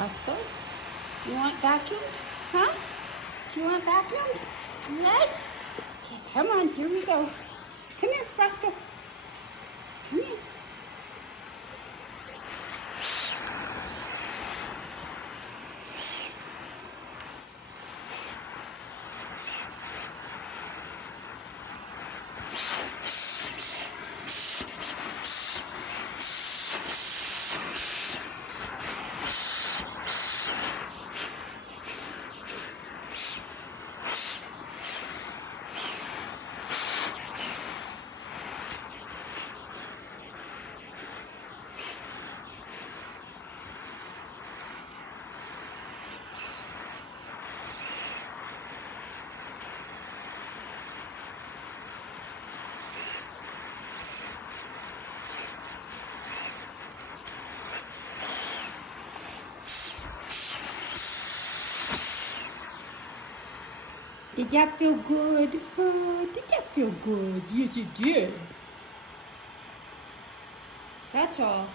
Roscoe, do you want vacuumed? Huh? Do you want vacuumed? Yes? Okay, come on, here we go. Come here, Roscoe. Come here. Did that feel good? Oh, did that feel good? Yes, it did. That's all.